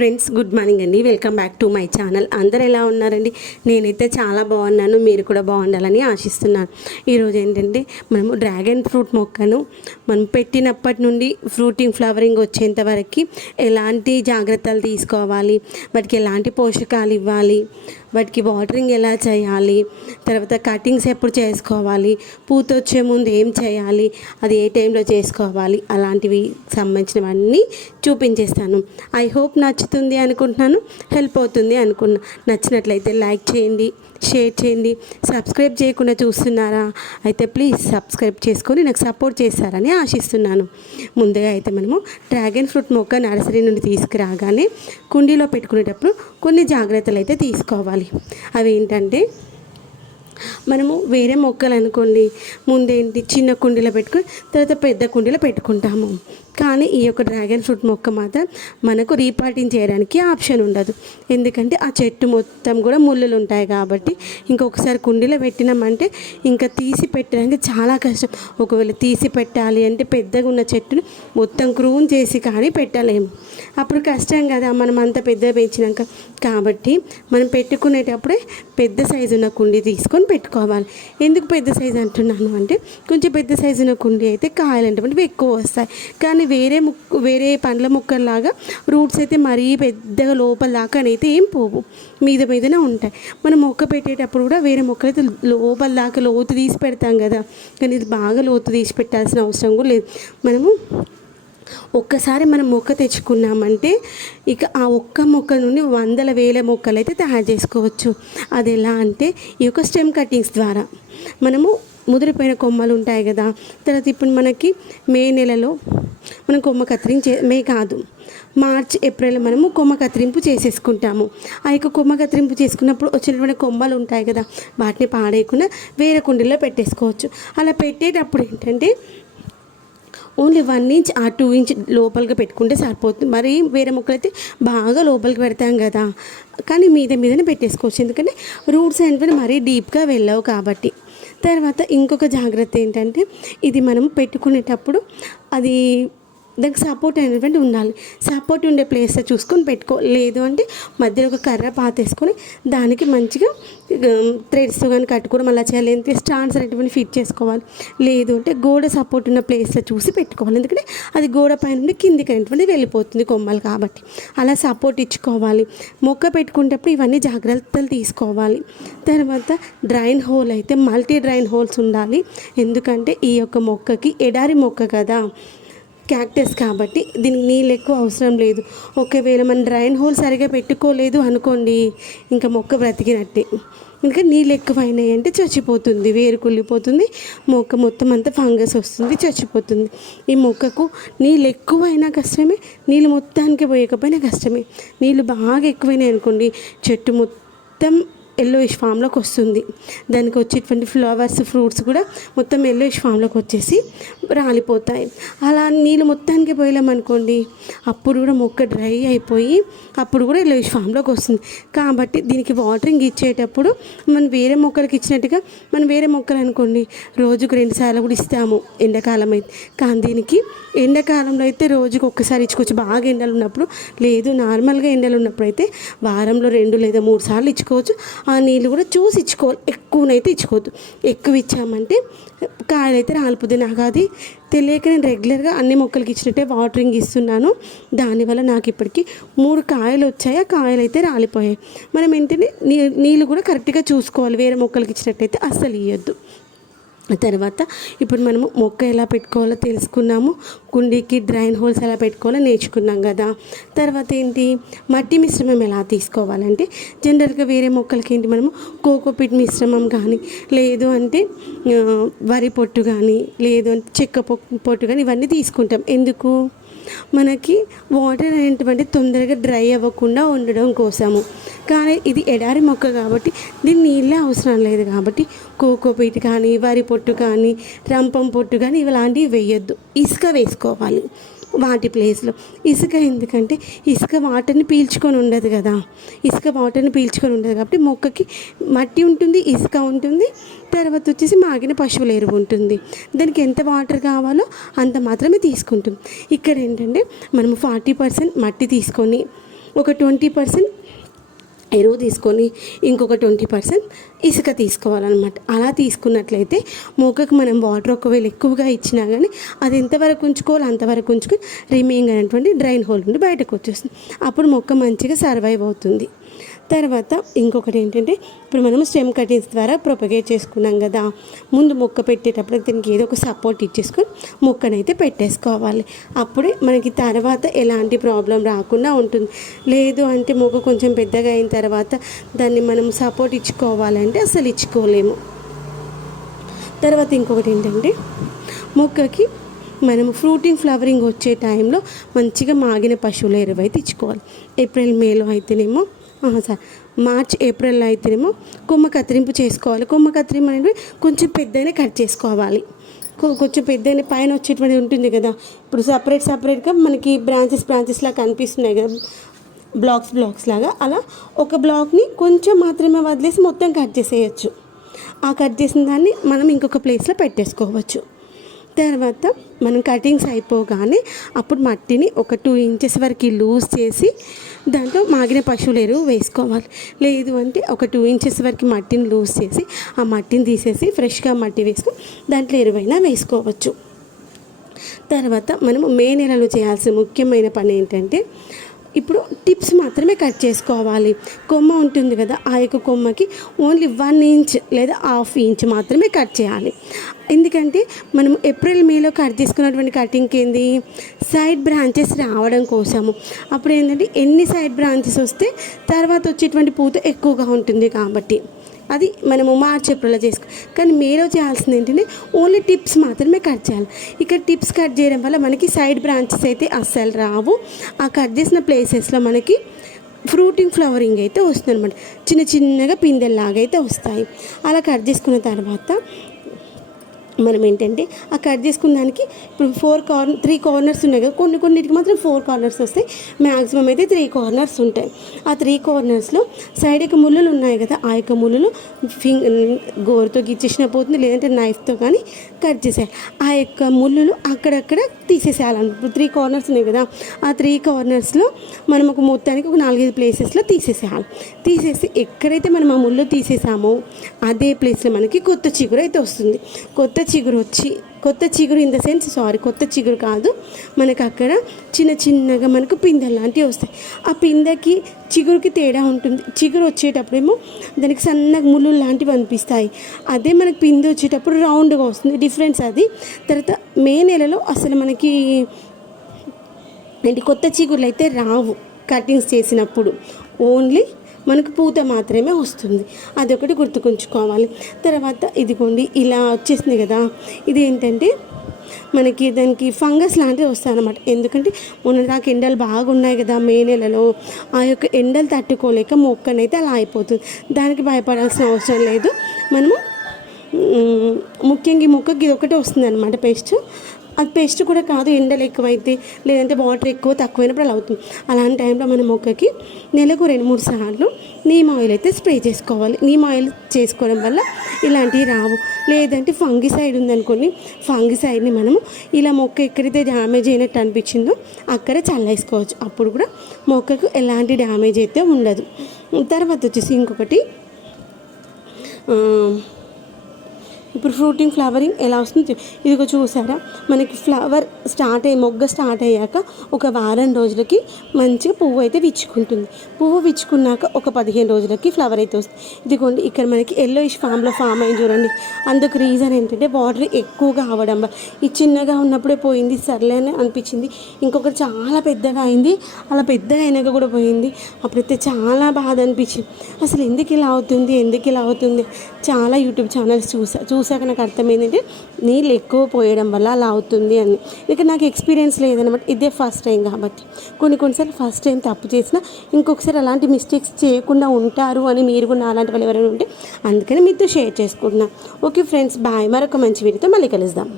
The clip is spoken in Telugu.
ఫ్రెండ్స్, గుడ్ మార్నింగ్ అండి. Welcome back to my channel. అందరు ఎలా ఉన్నారండి? నేనైతే చాలా బాగున్నాను. మీరు కూడా బాగుండాలని ఆశిస్తున్నాను. ఈరోజు ఏంటంటే మనము డ్రాగన్ ఫ్రూట్ మొక్కను మనం పెట్టినప్పటి నుండి ఫ్లవరింగ్ వచ్చేంత వరకు ఎలాంటి జాగ్రత్తలు తీసుకోవాలి, వాటికి ఎలాంటి పోషకాలు ఇవ్వాలి, వాటికి వాటరింగ్ ఎలా చేయాలి, తర్వాత కటింగ్స్ ఎప్పుడు చేసుకోవాలి, పూత వచ్చే ముందు ఏం చేయాలి, అది ఏ టైంలో చేసుకోవాలి, అలాంటివి సంబంధించినవన్నీ చూపించేస్తాను. ఐ హోప్ నచ్చుతుంది అనుకుంటున్నాను, హెల్ప్ అవుతుంది అనుకున్నా. నచ్చినట్లయితే లైక్ చేయండి, షేర్ చేయండి. సబ్స్క్రైబ్ చేయకుండా చూస్తున్నారా? అయితే ప్లీజ్ సబ్స్క్రైబ్ చేసుకొని నాకు సపోర్ట్ చేస్తారని ఆశిస్తున్నాను. ముందుగా అయితే మనము డ్రాగన్ ఫ్రూట్ మొక్క నర్సరీ నుండి తీసుకురాగానే కుండీలో పెట్టుకునేటప్పుడు కొన్ని జాగ్రత్తలు అయితే తీసుకోవాలి. అవి ఏంటంటే, మనము వేరే మొక్కలు అనుకోండి, ముందేంటి చిన్న కుండీలో పెట్టుకుని తర్వాత పెద్ద కుండీలో పెట్టుకుంటాము. కానీ ఈ యొక్క డ్రాగన్ ఫ్రూట్ మొక్క మాత్రం మనకు రీపాటింగ్ చేయడానికి ఆప్షన్ ఉండదు. ఎందుకంటే ఆ చెట్టు మొత్తం కూడా ముళ్ళులు ఉంటాయి కాబట్టి ఇంకొకసారి కుండీలో పెట్టినామంటే ఇంకా తీసి పెట్టడానికి చాలా కష్టం. ఒకవేళ తీసి పెట్టాలి అంటే పెద్దగా ఉన్న చెట్టును మొత్తం క్రూన్ చేసి కానీ పెట్టలేము. అప్పుడు కష్టం కదా, మనం అంత పెద్దగా పెంచినాక. కాబట్టి మనం పెట్టుకునేటప్పుడే పెద్ద సైజు ఉన్న కుండీ తీసుకొని పెట్టుకోవాలి. ఎందుకు పెద్ద సైజు అంటున్నాను అంటే, కొంచెం పెద్ద సైజు ఉన్న కుండీ అయితే కాయలు అంటే ఎక్కువ వస్తాయి. కానీ వేరే పండ్ల మొక్కల్లాగా రూట్స్ అయితే మరీ పెద్దగా లోపల దాకా అయితే ఏం పోవు, మీదనే ఉంటాయి. మనం మొక్క పెట్టేటప్పుడు కూడా వేరే మొక్కలు అయితే లోపల దాకా లోతు తీసి పెడతాం కదా, కానీ ఇది బాగా లోతు తీసి పెట్టాల్సిన అవసరం కూడా లేదు. మనము ఒక్కసారి మనం మొక్క తెచ్చుకున్నామంటే ఇక ఆ ఒక్క మొక్క నుండి వందల వేల మొక్కలు అయితే తయారు చేసుకోవచ్చు. అది ఎలా అంటే, ఈ యొక్క స్టెమ్ కటింగ్స్ ద్వారా మనము ముదిరిపోయిన కొమ్మలు ఉంటాయి కదా, తర్వాత ఇప్పుడు మనకి మే నెలలో మనం కొమ్మ కత్తిరించి మే కాదు మార్చ్ ఏప్రిల్ మనము కొమ్మ కత్తిరింపు చేసేసుకుంటాము. ఆ యొక్క కొమ్మ కత్తిరింపు చేసుకున్నప్పుడు వచ్చినటువంటి కొమ్మలు ఉంటాయి కదా, వాటిని పాడేయకుండా వేరే కుండీలో పెట్టేసుకోవచ్చు. అలా పెట్టేటప్పుడు ఏంటంటే ఓన్లీ 1 ఇంచ్ ఆ 2 ఇంచ్ లోపలికి పెట్టుకుంటే సరిపోతుంది. మరి వేరే మొక్కలు అయితే బాగా లోపలికి పెడతాం కదా, కానీ మీదనే పెట్టేసుకోవచ్చు. ఎందుకంటే రూట్స్ ఏంటంటే మరీ డీప్గా వెళ్ళవు కాబట్టి. తర్వాత ఇంకొక జాగ్రత్త ఏంటంటే, ఇది మనం పెట్టుకునేటప్పుడు అది దానికి సపోర్ట్ అనేటువంటి ఉండాలి. సపోర్ట్ ఉండే ప్లేస్ చూసుకొని పెట్టుకో. లేదు అంటే మధ్యలో ఒక కర్ర పాతేసుకొని దానికి మంచిగా థ్రెడ్స్తో కానీ కట్టుకోవడం అలా చేయాలి. ఎంత స్టాండ్స్ అనేటువంటి ఫిట్ చేసుకోవాలి. లేదు అంటే గోడ సపోర్ట్ ఉన్న ప్లేస్లో చూసి పెట్టుకోవాలి. ఎందుకంటే అది గోడ పైన నుండి కిందికి అనేటువంటి వెళ్ళిపోతుంది కొమ్మలు కాబట్టి. అలా సపోర్ట్ ఇచ్చుకోవాలి. మొక్క పెట్టుకునేటప్పుడు ఇవన్నీ జాగ్రత్తలు తీసుకోవాలి. తర్వాత డ్రైన్ హోల్ అయితే మల్టీ డ్రైన్ హోల్స్ ఉండాలి. ఎందుకంటే ఈ యొక్క మొక్కకి ఎడారి మొక్క కదా, క్యాక్టస్ కాబట్టి దీనికి నీళ్ళు ఎక్కువ అవసరం లేదు. ఒకవేళ మనం డ్రైన్ హోల్ సరిగా పెట్టుకోలేదు అనుకోండి, ఇంకా మొక్క బ్రతికినట్టే. ఇంకా నీళ్ళు ఎక్కువైనాయి అంటే చచ్చిపోతుంది, వేరు కుళ్ళిపోతుంది, మొక్క మొత్తం అంతా ఫంగస్ వస్తుంది, చచ్చిపోతుంది. ఈ మొక్కకు నీళ్ళు ఎక్కువైనా కష్టమే, నీళ్ళు మొత్తానికి పోయకపోయినా కష్టమే. నీళ్ళు బాగా ఎక్కువైనాయి అనుకోండి, చెట్టు మొత్తం ఎల్లోయిష్ ఫామ్లోకి వస్తుంది. దానికి వచ్చేటువంటి ఫ్లవర్స్ ఫ్రూట్స్ కూడా మొత్తం ఎల్లోయిష్ ఫామ్లోకి వచ్చేసి రాలిపోతాయి. అలా నీళ్ళు మొత్తానికి పోయలేమనుకోండి, అప్పుడు కూడా మొక్క డ్రై అయిపోయి అప్పుడు కూడా ఎల్లోయిష్ ఫామ్లోకి వస్తుంది. కాబట్టి దీనికి వాటరింగ్ ఇచ్చేటప్పుడు మనం వేరే మొక్కలకి ఇచ్చినట్టుగా, మనం వేరే మొక్కలు అనుకోండి రోజుకు 2 సార్లు కూడా ఇస్తాము ఎండాకాలం అయితే. కానీ దీనికి ఎండాకాలంలో అయితే రోజుకు ఒక్కసారి ఇచ్చుకోవచ్చు, బాగా ఎండలు ఉన్నప్పుడు. లేదు నార్మల్గా ఎండలు ఉన్నప్పుడు అయితే వారంలో 2 లేదా 3 సార్లు ఇచ్చుకోవచ్చు. ఆ నీళ్ళు కూడా చూసి ఇచ్చుకోవాలి, ఎక్కువనైతే ఇచ్చుకోవద్దు. ఎక్కువ ఇచ్చామంటే కాయలు అయితే రాలిపోద్ది. నాకు అది తెలియక నేను రెగ్యులర్గా అన్ని మొక్కలకి ఇచ్చినట్టే వాటరింగ్ ఇస్తున్నాను. దానివల్ల నాకు ఇప్పటికీ 3 కాయలు వచ్చాయి. ఆ కాయలు అయితే రాలిపోయాయి. మనం ఏంటంటే నీళ్ళు కూడా కరెక్ట్గా చూసుకోవాలి. వేరే మొక్కలకి ఇచ్చినట్టయితే అస్సలు ఇవ్వద్దు. తర్వాత ఇప్పుడు మనము మొక్క ఎలా పెట్టుకోవాలో తెలుసుకున్నాము. కుండీకి డ్రైన్ హోల్స్ ఎలా పెట్టుకోవాలో నేర్చుకున్నాం కదా. తర్వాత ఏంటి, మట్టి మిశ్రమం ఎలా తీసుకోవాలంటే, జనరల్గా వేరే మొక్కలకి ఏంటి మనము కోకోపిట్ మిశ్రమం కానీ, లేదు అంటే వరి పొట్టు కానీ, లేదు అంటే చెక్క పొట్టు కానీ ఇవన్నీ తీసుకుంటాం. ఎందుకు? మనకి వాటర్ అనేటువంటి తొందరగా డ్రై అవ్వకుండా ఉండడం కోసము. కానీ ఇది ఎడారి మొక్క కాబట్టి దీన్ని నీళ్ళే అవసరం లేదు. కాబట్టి కోకోపీట్ కానీ, వరి పొట్టు కానీ, రంపం పొట్టు కానీ ఇలాంటివి వేయొద్దు. ఇసుక వేసుకోవాలి వాటి ప్లేస్లో. ఇసుక ఎందుకంటే ఇసుక వాటర్ని పీల్చుకొని ఉండదు కదా, ఇసుక వాటర్ని పీల్చుకొని ఉండదు కాబట్టి మొక్కకి మట్టి ఉంటుంది, ఇసుక ఉంటుంది, తర్వాత వచ్చేసి మాగిన పశువుల ఎరువు ఉంటుంది. దానికి ఎంత వాటర్ కావాలో అంత మాత్రమే తీసుకుంటుంది. ఇక్కడ ఏంటంటే మనము 40% మట్టి తీసుకొని ఒక 20% ఎరువు తీసుకొని ఇంకొక 20% ఇసుక తీసుకోవాలన్నమాట. అలా తీసుకున్నట్లయితే మొక్కకు మనం వాటర్ ఒకవేళ ఎక్కువగా ఇచ్చినా కానీ అది ఎంతవరకు ఉంచుకోవాలి అంతవరకు ఉంచుకొని రిమైనింగ్ అయినటువంటి డ్రైన్ హోల్ నుండి బయటకు వచ్చేస్తుంది. అప్పుడు మొక్క మంచిగా సర్వైవ్ అవుతుంది. తర్వాత ఇంకొకటి ఏంటంటే, ఇప్పుడు మనం స్టెమ్ కటింగ్స్ ద్వారా ప్రొపగేట్ చేసుకున్నాం కదా, ముందు మొక్క పెట్టేటప్పుడు దీనికి ఏదో ఒక సపోర్ట్ ఇచ్చేసుకొని మొక్కనైతే పెట్టేసుకోవాలి. అప్పుడే మనకి తర్వాత ఎలాంటి ప్రాబ్లం రాకుండా ఉంటుంది. లేదు అంటే మొక్క కొంచెం పెద్దగా అయిన తర్వాత దాన్ని మనం సపోర్ట్ ఇచ్చుకోవాలంటే అసలు ఇచ్చుకోలేము. తర్వాత ఇంకొకటి ఏంటంటే, మొక్కకి మనము ఫ్లవరింగ్ వచ్చే టైంలో మంచిగా మాగిన పశువుల ఎరువు అయితే ఇచ్చుకోవాలి. ఏప్రిల్ మేలో అయితేనేమో మార్చ్ ఏప్రిల్లో అయితేనేమో కొమ్మ కత్తిరింపు చేసుకోవాలి. కొమ్మ కత్తిరింపు అనేది కొంచెం పెద్దనే కట్ చేసుకోవాలి. కొంచెం పెద్దనే పైన వచ్చేటువంటి ఉంటుంది కదా, ఇప్పుడు సపరేట్గా మనకి బ్రాంచెస్ లాగా కనిపిస్తున్నాయి కదా, బ్లాక్స్ లాగా, అలా ఒక బ్లాక్ని కొంచెం మాత్రమే వదిలేసి మొత్తం కట్ చేసేయచ్చు. ఆ కట్ చేసిన దాన్ని మనం ఇంకొక ప్లేస్లో పెట్టేసుకోవచ్చు. తర్వాత మనం కటింగ్స్ అయిపోగానే అప్పుడు మట్టిని ఒక 2 ఇంచెస్ వరకు లూజ్ చేసి దాంట్లో మాగిన పశువుల ఎరువు వేసుకోవాలి. లేదు అంటే ఒక 2 ఇంచెస్ వరకు మట్టిని లూజ్ చేసి ఆ మట్టిని తీసేసి ఫ్రెష్గా మట్టి వేసుకొని దాంట్లో ఎరువైనా వేసుకోవచ్చు. తర్వాత మనము మే నెలలో చేయాల్సిన ముఖ్యమైన పని ఏంటంటే, ఇప్పుడు టిప్స్ మాత్రమే కట్ చేసుకోవాలి. కొమ్మ ఉంటుంది కదా, ఆ యొక్క కొమ్మకి ఓన్లీ 1 ఇంచ్ లేదా 1/2 ఇంచ్ మాత్రమే కట్ చేయాలి. ఎందుకంటే మనం ఏప్రిల్ మేలో కట్ చేసుకున్నటువంటి కటింగ్కి ఏంది, సైడ్ బ్రాంచెస్ రావడం కోసము. అప్పుడు ఏంటంటే ఎన్ని సైడ్ బ్రాంచెస్ వస్తే తర్వాత వచ్చేటువంటి పూత ఎక్కువగా ఉంటుంది కాబట్టి అది మనము మార్చ్ ఏప్రిల్లో చేసుకో. కానీ మేలో చేయాల్సింది ఏంటంటే ఓన్లీ టిప్స్ మాత్రమే కట్ చేయాలి. ఇక్కడ టిప్స్ కట్ చేయడం వల్ల మనకి సైడ్ బ్రాంచెస్ అయితే అస్సలు రావు. ఆ కట్ చేసిన ప్లేసెస్లో మనకి ఫ్లవరింగ్ అయితే వస్తుంది అనమాట. చిన్నగా పిందెల్లాగా అయితే వస్తాయి. అలా కట్ చేసుకున్న తర్వాత మనం ఏంటంటే ఆ కట్ చేసుకున్న దానికి ఇప్పుడు 3 కార్నర్స్ ఉన్నాయి కదా, కొన్నిటికి మాత్రం 4 కార్నర్స్ వస్తాయి. మ్యాక్సిమం అయితే 3 కార్నర్స్ ఉంటాయి. ఆ 3 కార్నర్స్లో సైడ్కి ముళ్ళులు ఉన్నాయి కదా, ఆ యొక్క ముళ్ళులు గోరుతో గిచ్చేసిన పోతుంది, లేదంటే నైఫ్తో కానీ కట్ చేసేయాలి. ఆ యొక్క ముళ్ళులు అక్కడక్కడ తీసేసేయాలన్నమాట. ఇప్పుడు 3 కార్నర్స్ ఉన్నాయి కదా, ఆ 3 కార్నర్స్లో మనం మొత్తానికి ఒక 4-5 ప్లేసెస్లో తీసేసేయాలి. తీసేసి ఎక్కడైతే మనం ఆ ముళ్ళు తీసేసామో అదే ప్లేస్లో మనకి కొత్త చిగురు అయితే వస్తుంది. కొత్త చిగురు ఇన్ ద సెన్స్ కొత్త చిగురు కాదు, మనకు అక్కడ చిన్నగా మనకు పిందెలు లాంటివి వస్తాయి. ఆ పిందెకి చిగురుకి తేడా ఉంటుంది. చిగురు వచ్చేటప్పుడేమో దానికి సన్నగా ముళ్ళు లాంటివి అనిపిస్తాయి. అదే మనకి పిందె వచ్చేటప్పుడు రౌండ్గా వస్తుంది. డిఫరెన్స్ అది. తర్వాత మే నెలలో అసలు మనకి కొత్త చిగురులు అయితే రావు. కటింగ్స్ చేసినప్పుడు ఓన్లీ మనకు పూత మాత్రమే వస్తుంది. అదొకటి గుర్తుకుంచుకోవాలి. తర్వాత ఇదిగోండి ఇలా వచ్చేసింది కదా, ఇది ఏంటంటే మనకి దానికి ఫంగస్ లాంటివి వస్తాయి అన్నమాట. ఎందుకంటే మొన్నదాకా ఎండలు బాగున్నాయి కదా మే నెలలో, ఆ యొక్క ఎండలు తట్టుకోలేక మొక్కనైతే అలా అయిపోతుంది. దానికి భయపడాల్సిన అవసరం లేదు. మనము ముఖ్యంగా ఈ మొక్కకి ఇది ఒకటే వస్తుంది అనమాట పెస్ట్. అది పెస్ట్ కూడా కాదు, ఎండలు ఎక్కువైతే లేదంటే వాటర్ తక్కువైనప్పుడు అలా అవుతుంది. అలాంటి టైంలో మన మొక్కకి నెలకు 2-3 సార్లు నీమ్ ఆయిల్ అయితే స్ప్రే చేసుకోవాలి. నీమ్ ఆయిల్ చేసుకోవడం వల్ల ఇలాంటివి రావు. లేదంటే ఫంగిసైడ్ ఉందనుకోండి, ఫంగిసైడ్ని మనము ఇలా మొక్క ఎక్కడైతే డ్యామేజ్ అయినట్టు అనిపించిందో అక్కడ చల్లేసుకోవచ్చు. అప్పుడు కూడా మొక్కకు ఎలాంటి డ్యామేజ్ అయితే ఉండదు. తర్వాత వచ్చేసి ఇంకొకటి, ఇప్పుడు ఫ్లవరింగ్ ఎలా వస్తుంది ఇదిగో చూసారా, మనకి మొగ్గ స్టార్ట్ అయ్యాక ఒక వారం రోజులకి మంచిగా పువ్వు అయితే విచ్చుకుంటుంది. పువ్వు విచ్చుకున్నాక ఒక 15 రోజులకి ఫ్లవర్ అయితే వస్తుంది. ఇదిగోండి ఇక్కడ మనకి ఎల్లోయిష్ ఫామ్ అయింది చూడండి. అందుకు రీజన్ ఏంటంటే వాటర్ ఎక్కువగా అవ్వడం వల్ల. ఈ చిన్నగా ఉన్నప్పుడే పోయింది, సర్లే అని అనిపించింది. ఇంకొకటి చాలా పెద్దగా అయింది, అలా పెద్దగా అయినాక కూడా పోయింది. అప్పుడైతే చాలా బాధ అనిపించింది. అసలు ఎందుకు ఇలా అవుతుంది చాలా యూట్యూబ్ ఛానల్స్ చూసాక నాకు అర్థమైందంటే నీళ్ళు ఎక్కువ పోయడం వల్ల అలా అవుతుంది అని. ఇక నాకు ఎక్స్పీరియన్స్ లేదనమాట, ఇదే ఫస్ట్ టైం కాబట్టి. కొన్నిసార్లు ఫస్ట్ టైం తప్పు చేసినా ఇంకొకసారి అలాంటి మిస్టేక్స్ చేయకుండా ఉంటారు అని మీరు కూడా అలాంటి వాళ్ళు ఎవరైనా ఉంటే అందుకని మీతో షేర్ చేసుకుంటున్నాను. Okay friends, bye. మరొక మంచి వీడియోతో మళ్ళీ కలుద్దాం.